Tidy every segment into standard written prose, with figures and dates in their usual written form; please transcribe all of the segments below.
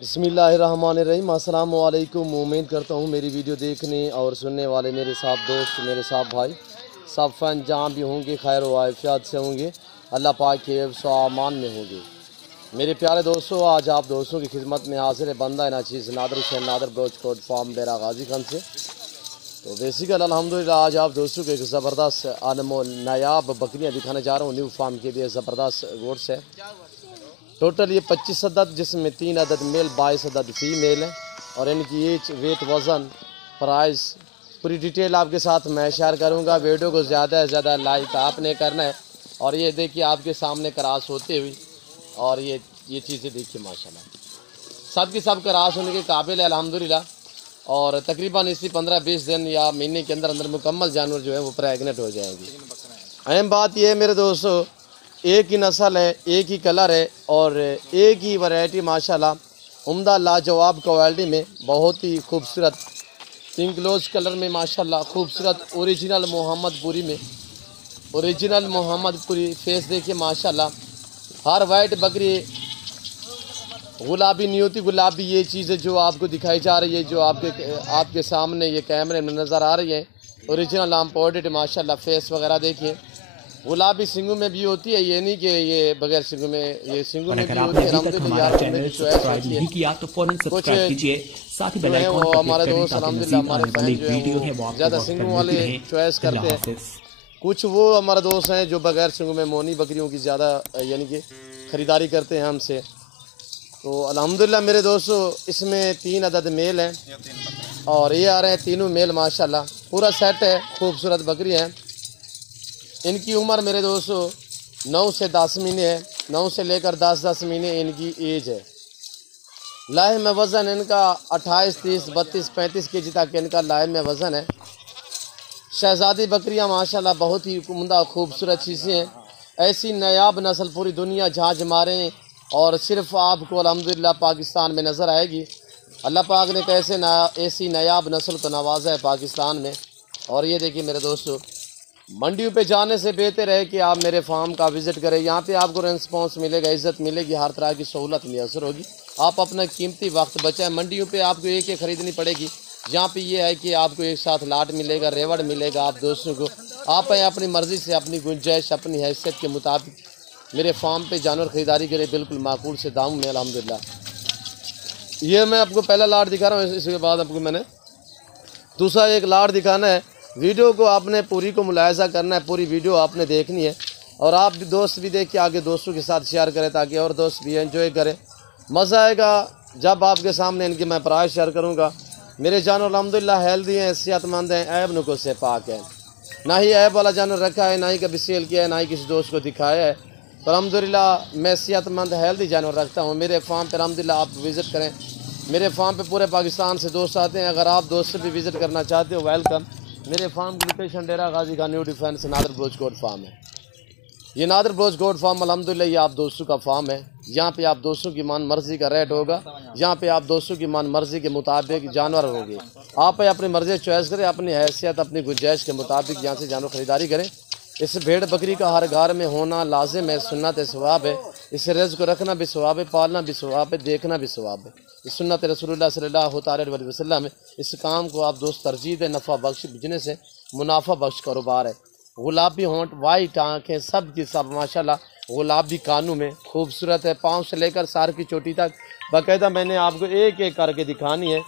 बिस्मिल्लाहिर्रहमानिर्रहीम। अस्सलाम वालेकुम। उम्मीद करता हूँ मेरी वीडियो देखने और सुनने वाले मेरे साथ दोस्त, मेरे साथ भाई, सब फैन जहाँ भी होंगे खैर वाफ़ियत से होंगे, अल्लाह पाक के सामान में होंगे। मेरे प्यारे दोस्तों, आज आप दोस्तों की खिदमत में हाजिर है बंदा नाचीज़ नादर हुसैन नादर ब्रोच कोट फार्म बेरा गाजी खान से। तो बेसिकल अल्हम्दुलिल्लाह आज आप दोस्तों को एक ज़बरदस्त अनमोल नायाब बकरियाँ दिखाने जा रहा हूँ। न्यू फार्म के लिए ज़बरदस्त गोट्स है। टोटल ये 25 अदद, जिसमें 3 अदद मेल 22 अदद फीमेल हैं। और इनकी एज, वेट, वज़न, प्राइस पूरी डिटेल आपके साथ मैं शेयर करूंगा। वीडियो को ज़्यादा से ज़्यादा लाइक आपने करना है। और ये देखिए आपके सामने क्रॉस होते हुए, और ये चीज़ें देखिए माशाल्लाह सब की सब क्रॉस होने के काबिल है अल्हम्दुलिल्लाह। और तकरीबन इसी 15-20 दिन या महीने के अंदर अंदर मुकम्मल जानवर जो है वो प्रेगनेंट हो जाएंगी। अहम बात यह है मेरे दोस्तों, एक ही नस्ल है, एक ही कलर है और एक ही वैरायटी माशाल्लाह उम्दा लाजवाब क्वालिटी में, बहुत ही खूबसूरत पिंक लोज कलर में माशाल्लाह खूबसूरत ओरिजिनल मोहम्मदपुरी में, ओरिजिनल मोहम्मदपुरी फेस देखिए माशाल्लाह। हर वाइट बकरी गुलाबी न्यूती गुलाबी, ये चीज़ें जो आपको दिखाई जा रही है, जो आपके सामने ये कैमरे में नज़र आ रही है, ओरिजिनल इम्पोर्टेड माशाल्लाह। फेस वगैरह देखिए गुलाबी सिंगू में भी होती है, ये नहीं कि ये बगैर सिंगू में, ये सिंगू में भी होती है। हमारा चैनल सब्सक्राइब नहीं किया तो फौरन सब्सक्राइब कीजिए, साथ ही बेल आइकॉन पर हमारे क्लिक करें दोस्त ताकि अल्हम्दुलिल्लाह मज़ीद हमारे आने वाली फैन जो वीडियो है है वो वो आपको ज़्यादा वक्त पर सिंगू मिलती वाले रहे। चॉइस करते हैं। कुछ वो हमारे दोस्त हैं जो बगैर सिंगू में मोनी बकरियों की ज़्यादा यानी कि ख़रीदारी करते हैं हमसे। तो अल्हम्दुलिल्लाह मेरे दोस्तों, इसमें 3 अदद मेल हैं और ये आ रहे हैं तीनों मेल माशाल्लाह। पूरा सेट है, खूबसूरत बकरी हैं। इनकी उम्र मेरे दोस्तों 9 से 10 महीने है, 9 से लेकर 10 महीने इनकी एज है। लाहे में वज़न इनका 28, 30, 32, 35 के जी तक इनका लाहे में वज़न है। शहज़ादी बकरियां माशाल्लाह बहुत ही उम्दा खूबसूरत चीज़ें हैं। ऐसी नायाब नस्ल पूरी दुनिया झांझ मारें और सिर्फ आपको अल्हम्दुलिल्लाह पाकिस्तान में नज़र आएगी। अल्लाह पाक ने कैसे ऐसी नायाब नस्ल को नवाजा है पाकिस्तान में। और ये देखिए मेरे दोस्तों, मंडियों पे जाने से बेहतर है कि आप मेरे फार्म का विज़िट करें। यहाँ पे आपको रिस्पॉन्स मिलेगा, इज़्ज़त मिलेगी, हर तरह की सहूलत मैसर होगी। आप अपना कीमती वक्त बचाएं। मंडियों पे आपको एक ख़रीदनी पड़ेगी, यहाँ पे ये है कि आपको एक साथ लाट मिलेगा, रेवड़ मिलेगा। आप दोस्तों को आप अपनी मर्ज़ी से, अपनी गुंजाइश, अपनी हैसियत के मुताबिक मेरे फार्म पे जानवर ख़रीदारी करें, बिल्कुल माकूल से दाम में अल्हम्दुलिल्लाह। ये मैं आपको पहला लाट दिखा रहा हूँ, इसके बाद आपको मैंने दूसरा एक लाट दिखाना है। वीडियो को आपने पूरी को मुलायजा करना है, पूरी वीडियो आपने देखनी है और आप भी दोस्त भी देख के आगे दोस्तों के साथ शेयर करें ताकि और दोस्त भी एंजॉय करें। मज़ा आएगा जब आपके सामने इनकी मैं प्राइस शेयर करूँगा। मेरे जानवर अल्हम्दुलिल्लाह हेल्दी हैं, सेहतमंद हैं, ऐब नुको से पाक है। ना ही ऐब वाला जानवर रखा है, ना ही कभी सेल किया है, ना ही किसी दोस्त को दिखाया है। तो अल्हम्दुलिल्लाह मैं सेहतमंद हेल्दी जानवर रखता हूँ। मेरे फार्म पर अल्हम्दुलिल्लाह आप विज़िट करें। मेरे फार्म पे पूरे पाकिस्तान से दोस्त आते हैं। अगर आप दोस्त से भी विज़िट करना चाहते हो, वेलकम। मेरे फार्म की लोकेशन डेरा गाजी का new defence Nadir Baloch goat farm है। ये नादर ब्रोच गोट फार्म अल्हम्दुलिल्लाह ये आप दोस्तों का फार्म है। यहाँ पे आप दोस्तों की मन मर्जी का रेट होगा, यहाँ पे आप दोस्तों की मन मर्जी के मुताबिक जानवर होंगे। आप अपनी मर्जी चॉइस करें, अपनी हैसियत, अपनी गुंजाइश के मुताबिक यहाँ से जानवर ख़रीदारी करें। इस भेड़ बकरी का हर घर में होना लाजिम है, सुन्नत सवाब है। इस रिज़्क़ को रखना भी सवाब है, पालना भी सवाब है, देखना भी सवाब है। इस सुन्नत रसूलुल्लाह सल्लल्लाहु अलैहि वसल्लम है। इस काम को आप दोस्त तरजीह दें। नफ़ा बख्श बिजनेस है, मुनाफा बख्श कारोबार है। गुलाबी होंठ, वाइट आँखें, सब की सब माशाल्लाह गुलाबी कानों में खूबसूरत है। पाँव से लेकर सार की चोटी तक बाकायदा मैंने आपको एक एक करके दिखानी है।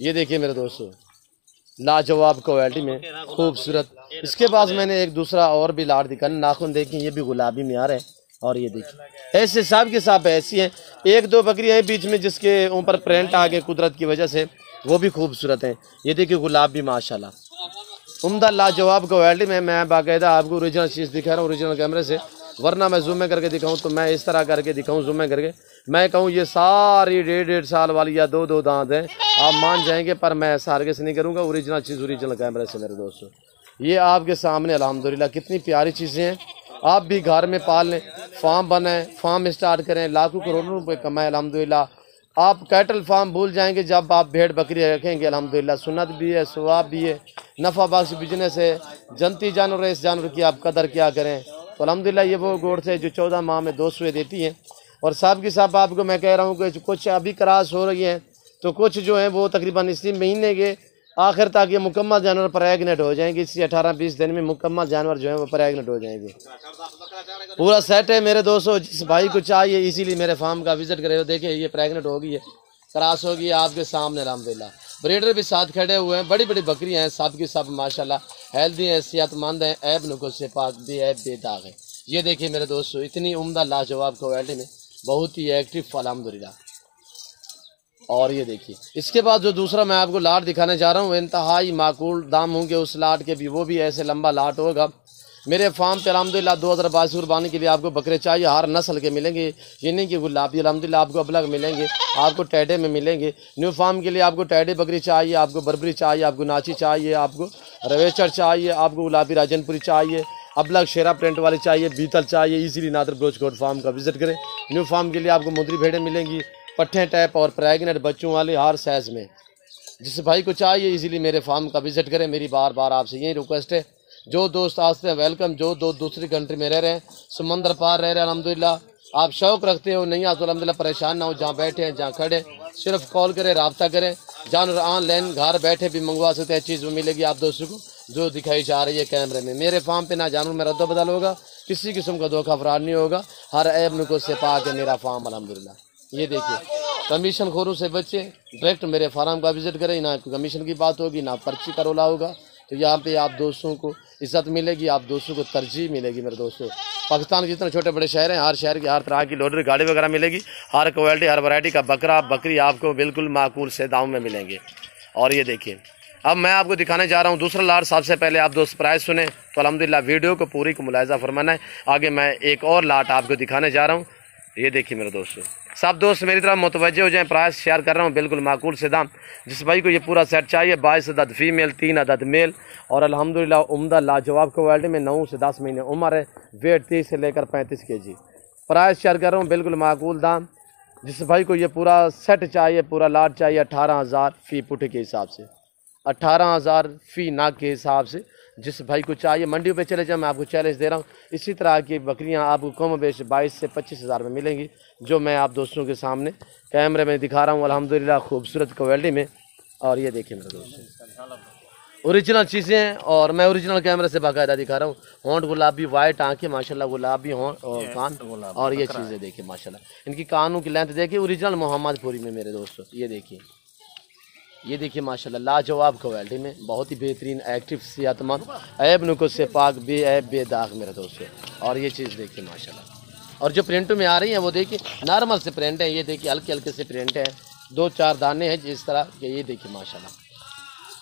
ये देखिए मेरे दोस्तों, लाजवाब क्वालिटी में खूबसूरत। इसके पास मैंने एक दूसरा और भी लाट दिखाना। नाखून देखिए, ये भी गुलाबी में आ रहा है। और ये देखिए ऐसे सब के सब ऐसी हैं। एक दो बकरियां हैं बीच में जिसके ऊपर प्रिंट आ गए कुदरत की वजह से, वो भी खूबसूरत हैं। ये देखिए गुलाबी माशाल्लाह उम्दा लाजवाब क्वालिटी में। मैं बाकायदा आपको ओरिजिनल चीज़ दिखा रहा हूँ ओरिजिनल कैमरे से, वरना मैं जूम में करके दिखाऊँ तो मैं इस तरह करके दिखाऊँ जूम में करके, मैं कहूँ ये सारी 1.5 साल वाली या 2 दांत हैं, आप मान जाएंगे। पर मैं सारगे से नहीं करूँगा, ओरिजिनल चीज़ ओरिजिनल कैमरे से मेरे दोस्तों। ये आपके सामने अल्हम्दुलिल्लाह कितनी प्यारी चीज़ें हैं। आप भी घर में पाल लें, फार्म बनाएं, फार्म स्टार्ट करें, लाखों करोड़ों रुपए कमाएं अल्हम्दुलिल्लाह। आप कैटल फार्म भूल जाएंगे जब आप भेड़ बकरी रखेंगे अल्हम्दुलिल्लाह। सुन्नत भी है, सवाब भी है, नफ़ा बख्श बिजनेस है। जनती जानवर है, इस जानवर की आप कदर क्या करें। तो अल्हम्दुलिल्लाह ये वो गोड़ से जो 14 माह में 2 सुए देती हैं। और साहब की साहब आपको मैं कह रहा हूँ कि कुछ अभी क्रॉस हो रही हैं, तो कुछ जो है वो तकरीबन इसी महीने के आखिर तक ये मुकम्मल जानवर प्रेगनेंट हो जाएंगे। इसी 18-20 दिन में मुकम्मल जानवर जो है वो प्रेगनेंट हो जाएंगे। पूरा सेट है मेरे दोस्तों। जिस भाई को चाहिए इसीलिए मेरे फार्म का विजिट करे। देखिए ये प्रेगनेंट हो गई है, क्रॉस हो गई है आपके सामने अल्हम्दुलिल्लाह। ब्रीडर भी साथ खड़े हुए हैं, बड़ी बड़ी बकरियां हैं, सब की सब माशाल्लाह हेल्दी हैं, सेहतमंद हैं, ऐब नुक़्स से पाक बेदाग है। ये देखिए मेरे दोस्तों, इतनी उम्दा लाजवाब क्वालिटी में, बहुत ही एक्टिव अल्हम्दुलिल्लाह। और ये देखिए इसके बाद जो दूसरा मैं आपको लाट दिखाने जा रहा हूँ, इंतहाई माकूल दाम होंगे उस लाट के भी, वो भी ऐसे लंबा लाट होगा। मेरे फार्म पे अल्हम्दुलिल्लाह 2022 कुर्बानी के लिए आपको बकरे चाहिए, हर नस्ल के मिलेंगे। ये नहीं कि गुलाबी, अल्हम्दुलिल्लाह आपको अबलग मिलेंगे, आपको टैडे में मिलेंगे। न्यू फार्म के लिए आपको टैडे बकरी चाहिए, आपको बर्बरी चाहिए, आपको नाची चाहिए, आपको रवेचर चाहिए, आपको गुलाबी राजनपुरी चाहिए, अबलग शेरा प्रिंट वाली चाहिए, बीतल चाहिए, इजीली नादर ब्रोचकोट फार्म का विजिट करें। न्यू फार्म के लिए आपको मुंदरी भेड़ें मिलेंगी, पट्ठे टाइप और प्रेगनेंट बच्चों वाले हर साइज़ में। जिस भाई को चाहिए इजीली मेरे फार्म का विजिट करें। मेरी बार बार आपसे यही रिक्वेस्ट है, जो दोस्त आते हैं वेलकम, जो दूसरी कंट्री में रह रहे हैं, समंदर पार रह रहे हैं अल्हम्दुलिल्लाह, आप शौक़ रखते हो नहीं आ तो अल्हम्दुलिल्लाह परेशान ना हो, जहाँ बैठे हैं जहाँ खड़े सिर्फ कॉल करें, रब्ता करें। जानवर ऑनलाइन घर बैठे भी मंगवा सकते हैं, चीज़ मिलेगी आप दोस्तों को जो दिखाई जा रही है कैमरे में। मेरे फार्म पे ना जानवर में रद्द बदल होगा, किसी किस्म का धोखा फराड नहीं होगा, हर ऐब नुक़्स से पाक है मेरा फार्म अल्हम्दुलिल्लाह। ये देखिए कमीशन खोरों से बचे, डायरेक्ट मेरे फार्म का विजिट करें, ना कमीशन की बात होगी ना पर्ची का रोला होगा। तो यहाँ पे आप दोस्तों को इज़्ज़त मिलेगी, आप दोस्तों को तरजीह मिलेगी। मेरे दोस्तों पाकिस्तान के जितने छोटे बड़े शहर हैं, हर शहर की हर तरह की लोडर गाड़ी वगैरह मिलेगी, हर क्वालिटी हर वैरायटी का बकरा बकरी आपको बिल्कुल माकूल से दाम में मिलेंगे। और ये देखिए अब मैं आपको दिखाने जा रहा हूँ दूसरा लाट। सबसे पहले आप दोस्त प्राइस सुने तो अल्हम्दुलिल्लाह वीडियो को पूरी को मुलाहिज़ा फरमाना है। आगे मैं एक और लाट आपको दिखाने जा रहा हूँ। ये देखिए मेरे दोस्तों, सब दोस्त मेरी तरफ मुतवज्जे हो जाएं, प्राइस शेयर कर रहा हूँ बिल्कुल माकूल से दाम। जिस भाई को ये पूरा सेट चाहिए, 22 अदद फीमेल, 3 अदद मेल, और अल्हम्दुलिल्लाह उम्दा लाजवाब क्वालिटी में 9 से 10 महीने उम्र है, वेट 30 से लेकर 35 kg। प्राइस शेयर कर रहा हूँ बिल्कुल माकूल दाम। जिस भाई को ये पूरा सेट चाहिए, पूरा लाट चाहिए, 18,000 फ़ी पुट के हिसाब से, 18,000 फ़ी नाक के हिसाब से। जिस भाई को चाहिए मंडियों पे चले जाए, मैं आपको चैलेंज दे रहा हूँ, इसी तरह की बकरियां आपको कम बेश 22 से 25,000 में मिलेंगी, जो मैं आप दोस्तों के सामने कैमरे में दिखा रहा हूँ अल्हम्दुलिल्लाह खूबसूरत क्वालिटी में। और ये देखिए मेरे दोस्तों ओरिजिनल चीज़ें हैं, और मैं ओरिजिनल कैमरे से बाकायदा दिखा रहा हूँ। होंठ गुलाबी, वाइट आंखें माशाल्लाह गुलाबी होंठ और कान, और ये चीज़ें देखिए माशाल्लाह, इनकी कानों की लेंथ देखिए, ओरिजिनल मोहम्मदपुरी में मेरे दोस्तों। ये देखिए माशाल्लाह लाजवाब क्वालिटी में, बहुत ही बेहतरीन एक्टिव सेहतमंद ऐब नुक़्स से पाक बेऐब बेदाग मेरे दोस्तों। और ये चीज़ देखिए माशाल्लाह, और जो प्रिंटों में आ रही हैं वो देखिए नॉर्मल से प्रिंट है। ये देखिए हल्के हल्के से प्रिंट है, 2-4 दाने हैं जिस तरह के। ये देखिए माशाल्लाह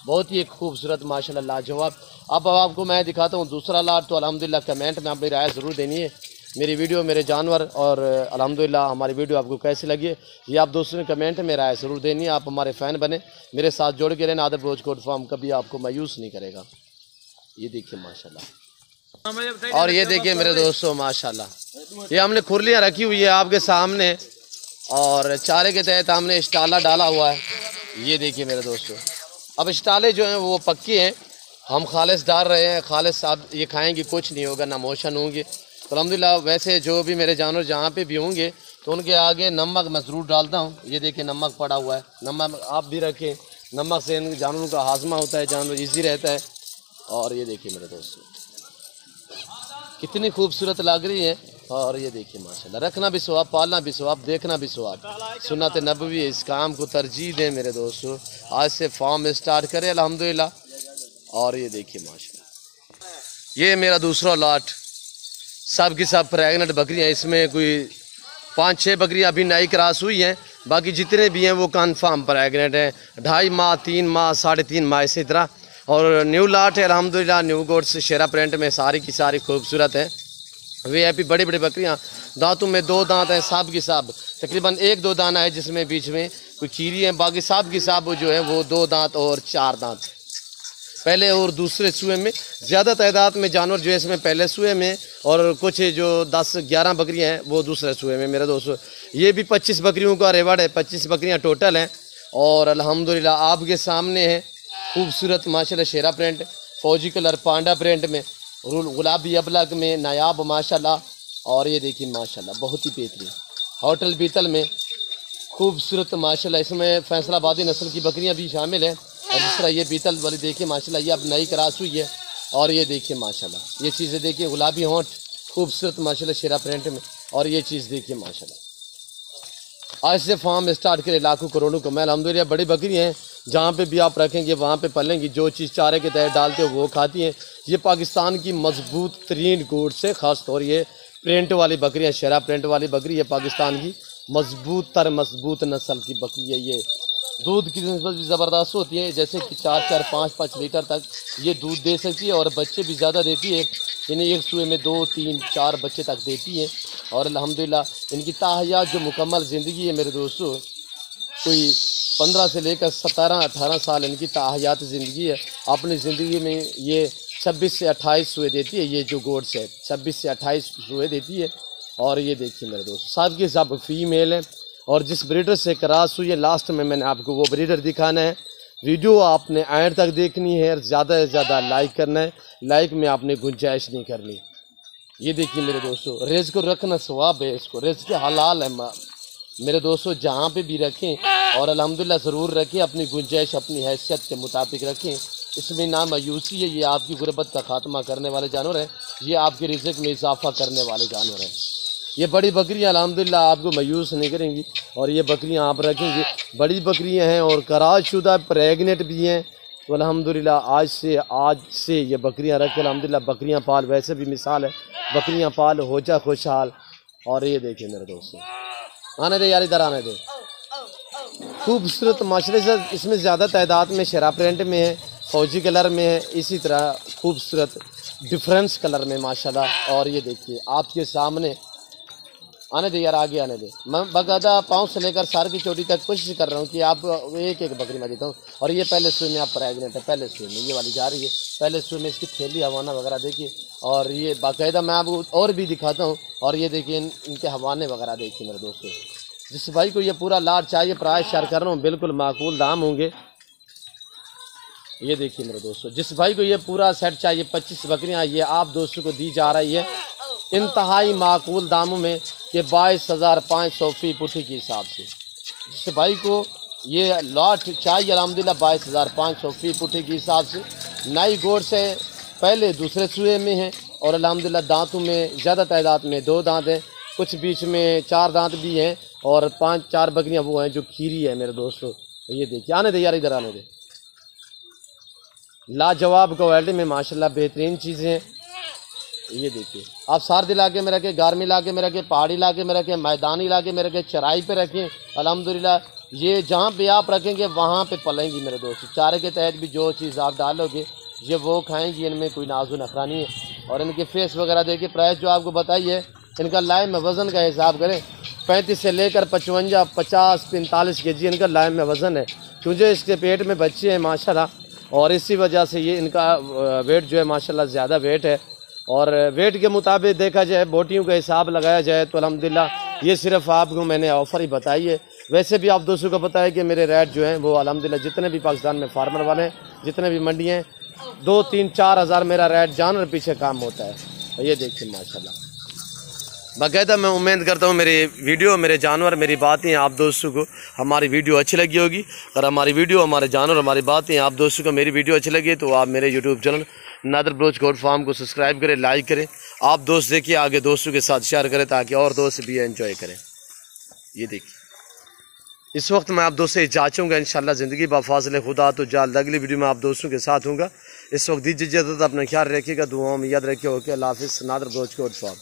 बहुत ही खूबसूरत माशाल्लाह लाजवाब। अब आपको मैं दिखाता हूँ दूसरा लाट। तो अल्हम्दुलिल्लाह कमेंट में अपनी राय ज़रूर देनी है, मेरी वीडियो मेरे जानवर, और अल्हम्दुलिल्लाह हमारी वीडियो आपको कैसी लगी है ये आप दोस्तों ने कमेंट में राय ज़रूर देनी है। आप हमारे फ़ैन बने, मेरे साथ जोड़ के रहना, आदर ब्रोचकोट फार्म कभी आपको मायूस नहीं करेगा। ये देखिए माशाल्लाह, और ये देखिए मेरे दोस्तों माशाल्लाह, ये हमने खुरलियाँ रखी हुई है आपके सामने, और चारे के तहत हमने स्टाला डाला हुआ है। ये देखिए मेरे दोस्तों, अब स्टाले जो हैं वो पक्की हैं, हम खालिस डाल रहे हैं, खालिस आप ये खाएँगे कुछ नहीं होगा, ना मोशन होंगे। तो अल्हम्दुलिल्लाह वैसे जो भी मेरे जानवर जहाँ पे भी होंगे तो उनके आगे नमक मैं ज़रूर डालता हूँ। ये देखिए नमक पड़ा हुआ है, नमक आप भी रखें, नमक से इन जानवरों का हाजमा होता है, जानवर इजी रहता है। और ये देखिए मेरे दोस्तों कितनी खूबसूरत लग रही है। और ये देखिए माशाल्लाह, रखना भी सवाब, पालना भी सवाब, देखना भी सवाब, सुन्नत नबवी है। इस काम को तरजीह दें मेरे दोस्तों, आज से फार्म स्टार्ट करें अल्हम्दुलिल्लाह। और ये देखिए माशाल्लाह, ये मेरा दूसरा लाट, सब की सब प्रेगनेंट बकरियाँ, इसमें कोई 5-6 बकरियाँ अभी नई क्रॉस हुई हैं, बाकी जितने भी हैं वो कन्फर्म प्रेगनेंट हैं, 2.5 माह 3 माह 3.5 माह इसी तरह। और न्यू लाट है अल्हम्दुलिल्लाह, न्यू गोट्स शेरा प्रिंट में, सारी की सारी खूबसूरत है। वे अभी बड़ी बड़ी बकरियाँ, दांतों में 2 दांत हैं, सब की सब तकरीबन 1-2 दाना है जिसमें बीच में कोई खीरी है, बाकी सब की सब जो है वो 2 दांत और 4 दांत। पहले और दूसरे सूए में ज़्यादा तादाद में जानवर जो है इसमें पहले सूए में, और कुछ जो 10-11 बकरियां हैं वो दूसरे सूए में मेरे दोस्तों। ये भी 25 बकरियों का रिवार्ड है, 25 बकरियां टोटल हैं। और अल्हम्दुलिल्लाह आपके सामने है खूबसूरत माशाल्लाह शेरा प्रिंट, फौजी कलर पांडा प्रिंट में, गुलाबी अबलग में, नायाब माशाल्लाह। और ये देखिए माशाल्लाह बहुत ही बेहतरीन, होटल बीतल में खूबसूरत माशाल्लाह। इसमें फैसलाबादी नस्ल की बकरियां भी शामिल हैं। और जिस तरह ये बीतल वाली देखिए माशाल्लाह, ये अब नई क्रॉस हुई है। और ये देखिए माशाल्लाह, ये चीज़ें देखिए गुलाबी होंठ खूबसूरत माशाल्लाह शेरा प्रिंट में। और ये चीज़ देखिए माशाल्लाह, आज से फार्म स्टार्ट करे लाखों करोड़ों कमाए अल्हम्दुलिल्लाह। बड़ी बकरी हैं, जहाँ पे भी आप रखेंगे वहाँ पे पलेंगी। जो चीज़ चारे के तहत डालते हो वो खाती हैं। ये पाकिस्तान की मजबूत तरीन गोट से ख़ास तौर ये प्रिंट वाली बकरियाँ, शेरा प्रिंट वाली बकरी है पाकिस्तान की मजबूत नस्ल की बकरी है। ये दूध की निस्बत भी ज़बरदस्त होती है, जैसे कि 4-4, 5-5 लीटर तक ये दूध दे सकती है। और बच्चे भी ज़्यादा देती है, इन्हें एक सुबह में 2, 3, 4 बच्चे तक देती है। और अल्हम्दुलिल्लाह इनकी ताहयात जो मुकम्मल ज़िंदगी है मेरे दोस्तों, कोई 15 से लेकर 17-18 साल इनकी ताहयात ज़िंदगी है। अपनी ज़िंदगी में ये 26 से 28 सुए देती है। ये जो गोड्स है 26 से 28 सुए देती है। और ये देखिए मेरे दोस्त, सब के सब फीमेल है। और जिस ब्रीडर से क्रॉस हुई है लास्ट में मैंने आपको वो ब्रीडर दिखाना है। वीडियो आपने एंड तक देखनी है, ज़्यादा से ज़्यादा लाइक करना है। लाइक में आपने गुंजाइश नहीं करनी। ये देखिए मेरे दोस्तों, रिज़्क़ को रखना सवाब है, इसको रिज़्क़ हलाल है मेरे दोस्तों। जहाँ पे भी रखें और अल्हम्दुलिल्लाह ज़रूर रखें, अपनी गुंजाइश अपनी हैसियत के मुताबिक रखें। इसमें ना मायूसी है, ये आपकी गुर्बत का खात्मा करने वाले जानवर हैं। ये आपके रिज़्क़ में इजाफा करने वाले जानवर हैं। ये बड़ी बकरियां अल्हम्दुलिल्लाह आपको मायूस नहीं करेंगी। और ये बकरियां आप रखेंगे, बड़ी बकरियां हैं और कराज शुदा प्रेगनेंट भी हैं। तो अल्हम्दुलिल्लाह आज से ये बकरियां रखें अल्हम्दुलिल्लाह। बकरियां पाल वैसे भी मिसाल है, बकरियां पाल हो जा खुशहाल। और ये देखिए मेरे दोस्तों, आने दे यार, इधर आने दे। खूबसूरत माशाल्लाह से इसमें ज़्यादा तादाद में शेरा प्रिंट में है, फौजी कलर में है, इसी तरह खूबसूरत डिफरेंस कलर में माशाल्लाह। और ये देखिए आपके सामने, आने दे यार, आगे आने दे। मैं बाकायदा पाँव से लेकर सर की चोटी तक कोशिश कर रहा हूँ कि आप एक एक बकरी मैं देता हूँ। और ये पहले सुई में आप प्रेगनेंट है, पहले सुई में ये वाली जा रही है। पहले सुई में इसकी थैली हवाना वगैरह देखिए। और ये बाकायदा मैं आपको और भी दिखाता हूँ। और ये देखिए इनके हवाने वगैरह देखिए मेरे दोस्तों। जिस भाई को ये पूरा लाट चाहिए, प्राइस शेयर कर रहा हूँ, बिल्कुल माकूल दाम होंगे। ये देखिए मेरे दोस्तों, जिस भाई को ये पूरा सेट चाहिए 25 बकरियाँ, ये आप दोस्तों को दी जा रही है इंतहाई माकूल दामों में, कि 22,500 फी पुठी के हिसाब से। जिस भाई को ये लॉट चाहिए अल्हम्दुलिल्लाह 22,500 फी पुठी के हिसाब से। नई गोड से पहले दूसरे सूए में है। और अल्हम्दुलिल्लाह दांतों में ज़्यादा तादाद में 2 दांत हैं, कुछ बीच में 4 दांत भी हैं। और 5-4 बकरियां वो हैं जो खीरी है मेरे दोस्तों। ये देखिए, आने दे यार, इधर आने दे। लाजवाब क्वालिटी में माशाल्लाह बेहतरीन चीज़ें हैं। ये देखिए, आप सार्द इलाके में रखें, गारमी इलाके में रखें, पहाड़ी इलाके में रखें, मैदानी इलाके में रखें, चराई पे रखें, अल्हम्दुलिल्लाह ये जहाँ पे आप रखेंगे वहाँ पे पलेंगी मेरे दोस्त। चारे के तहत भी जो चीज़ आप डालोगे ये वो खाएंगी, इनमें कोई नाजु नखरा नहीं है। और इनके फेस वगैरह देखिए, प्राइस जो आपको बताइए, इनका लाइव में वज़न का हिसाब करें 35 से लेकर 55, 50, 45 kg इनका लाइव में वज़न है। क्योंकि इसके पेट में बच्चे हैं माशाल्लाह, और इसी वजह से ये इनका वेट जो है माशाल्लाह ज़्यादा वेट है। और वेट के मुताबिक देखा जाए, बोटियों का हिसाब लगाया जाए तो अल्हम्दुलिल्लाह ये सिर्फ आपको मैंने ऑफ़र ही बताई है। वैसे भी आप दोस्तों को पता है कि मेरे रेट जो हैं वो अल्हम्दुलिल्लाह जितने भी पाकिस्तान में फार्मर वाले हैं, जितने भी मंडी हैं, 2, 3, 4 हज़ार मेरा रेट जानवर पीछे काम होता है। ये देखिए माशाल्लाह, बाकायदा मैं उम्मीद करता हूँ मेरी वीडियो, मेरे जानवर, मेरी बातें आप दोस्तों को हमारी वीडियो अच्छी लगी होगी। और हमारी वीडियो, हमारे जानवर, हमारी बातें आप दोस्तों को मेरी वीडियो अच्छी लगी तो आप मेरे YouTube channel Nadir Baloch goat farm को सब्सक्राइब करें, लाइक करें। आप दोस्त देखिए, आगे दोस्तों के साथ शेयर करें ताकि और दोस्त भी एंजॉय करें। ये देखिए, इस वक्त मैं आप दोस्त से इजाज़त चाहूँगा, इंशाल्लाह ज़िंदगी बाफाज़िल खुदा तो जल्द अगली वीडियो में आप दोस्तों के साथ हूँगा। इस वक्त दीजिए इजाज़त, अपना ख्याल रखिएगा, दुआओं में याद रखिए। ओके, अल्लाह हाफ़िज़। Nadir Baloch goat farm.